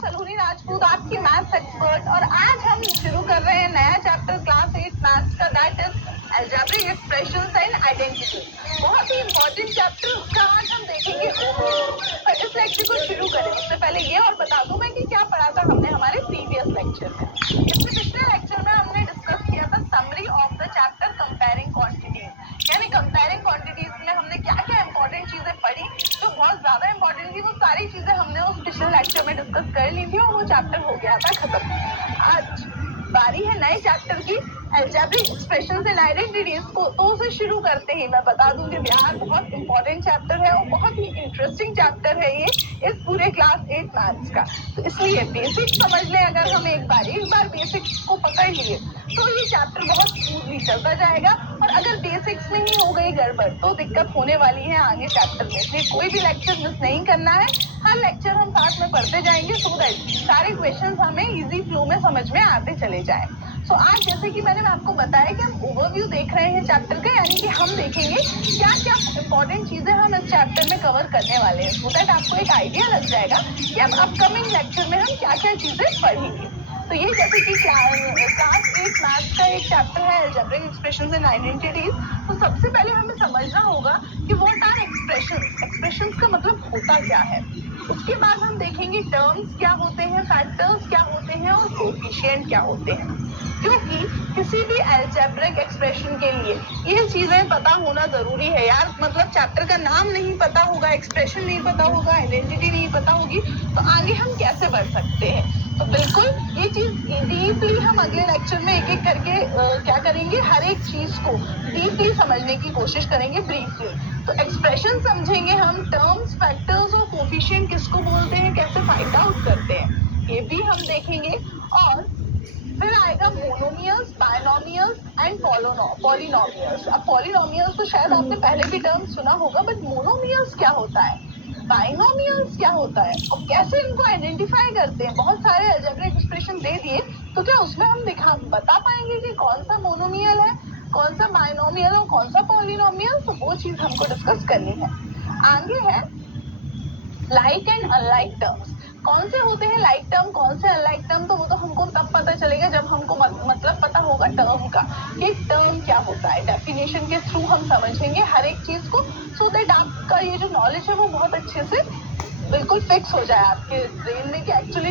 सलोनी राजपूत, आपकी maths expert, और आज हम शुरू कर रहे हैं नया चैप्टर क्लास 8 मैथ्स का, that is algebraic expressions and identity. बहुत ही इंपॉर्टेंट चैप्टर, उसका आज हम देखेंगे ओवरव्यू। पर इस लेक्चर को शुरू करें उससे पहले ये और बता दूं मैं कि क्या पढ़ा था हमने हमारे प्रीवियस लेक्चर में। इससे पिछले लेक्चर में हमने डिस्कस किया था summary of the chapter comparing quantities, यानी कंपेयरिंग क्वांटिटीज में हमने क्या क्या इंपॉर्टेंट चीजें पढ़ी जो बहुत ज्यादा इंपॉर्टेंट थी। वो सारी चीजें हमने उस पिछले लेक्चर में डिस्कस कर ली थी और वो चैप्टर हो गया था खत्म। आज बारी है नए चैप्टर की, अलजेब्रिक एक्सप्रेशंस एंड आइडेंटिटीज को। तो उसे शुरू करते ही मैं बता दूं कि बिहार बहुत इंपॉर्टेंट चैप्टर है और बहुत ही इंटरेस्टिंग चैप्टर है ये इस पूरे क्लास 8 मैथ्स का। तो इसलिए बेसिक्स समझ लें, अगर हम एक बार बेसिक्स को पकड़ लिए तो ये चैप्टर बहुत स्मूथली चलता जाएगा। और अगर बेसिक्स में ही हो गई गड़बड़ तो दिक्कत होने वाली है आगे चैप्टर में। इसलिए कोई भी लेक्चर मिस नहीं करना है, हर लेक्चर हम साथ में पढ़ते जाएंगे सो दैट सारे क्वेश्चंस हमें इजी फ्लो में समझ में आते चले जाएं। सो आज जैसे कि मैंने आपको बताया कि हम ओवरव्यू देख रहे हैं चैप्टर का, यानी कि हम देखेंगे क्या क्या इंपॉर्टेंट चीजें हम इस चैप्टर में कवर करने वाले हैं, सो दैट आपको एक आइडिया लग जाएगा कि अब अपकमिंग लेक्चर में हम क्या क्या चीजें पढ़ेंगे। तो ये जैसे कि क्लास 8 मैथ्स का एक चैप्टर है अलजेब्रिक एक्सप्रेशंस एंड आइडेंटिटीज। तो सबसे पहले हमें समझना होगा कि व्हाट आर एक्सप्रेशंस, एक्सप्रेशंस का मतलब होता क्या है। उसके बाद हम देखेंगे टर्म्स क्या होते हैं, फैक्टर्स क्या होते हैं और कोएफिशिएंट क्या होते हैं। क्योंकि किसी भी अलजेब्रिक एक्सप्रेशन के लिए ये चीजें पता होना जरूरी है यार। मतलब चैप्टर का नाम नहीं पता होगा, एक्सप्रेशन नहीं पता होगा, आइडेंटिटी नहीं पता होगी तो आगे हम कैसे बढ़ सकते हैं। तो बिल्कुल ये चीज डीपली हम अगले लेक्चर में एक एक करके क्या करेंगे, हर एक चीज को डीपली समझने की कोशिश करेंगे ब्रीफली। तो एक्सप्रेशन समझेंगे हम, टर्म्स, फैक्टर्स और कोएफिशिएंट किसको बोलते हैं, कैसे फाइंड आउट करते हैं, ये भी हम देखेंगे। और फिर आएगा मोनोमियल्स, बायनोमियल्स एंड पॉलिनोमियल्स। अब पॉलिनोमियल्स तो शायद आपने पहले भी टर्म सुना होगा, बट मोनोमियल्स क्या होता है, बाइनोमियल्स क्या होता है और कैसे इनको आइडेंटिफाई करते हैं। बहुत सारे अलजेब्रिक एक्सप्रेशन दे दिए तो क्या उसमें हम बता पाएंगे कि कौन सा मोनोमियल है, कौन सा बाइनोमियल और कौन सा पॉलिनोमियल। तो वो चीज हमको डिस्कस करनी है। आगे है लाइक एंड अनलाइक टर्म्स। कौन से होते हैं लाइक टर्म, कौन से अनलाइक टर्म, तो वो तो हमको तब पता चलेगा जब हमको मतलब पता होगा टर्म का, कि टर्म क्या होता है। डेफिनेशन के थ्रू हम समझेंगे हर एक चीज को, सो दैट आपका ये जो नॉलेज है वो बहुत अच्छे से बिल्कुल फिक्स हो जाए आपके ब्रेन में कि एक्चुअली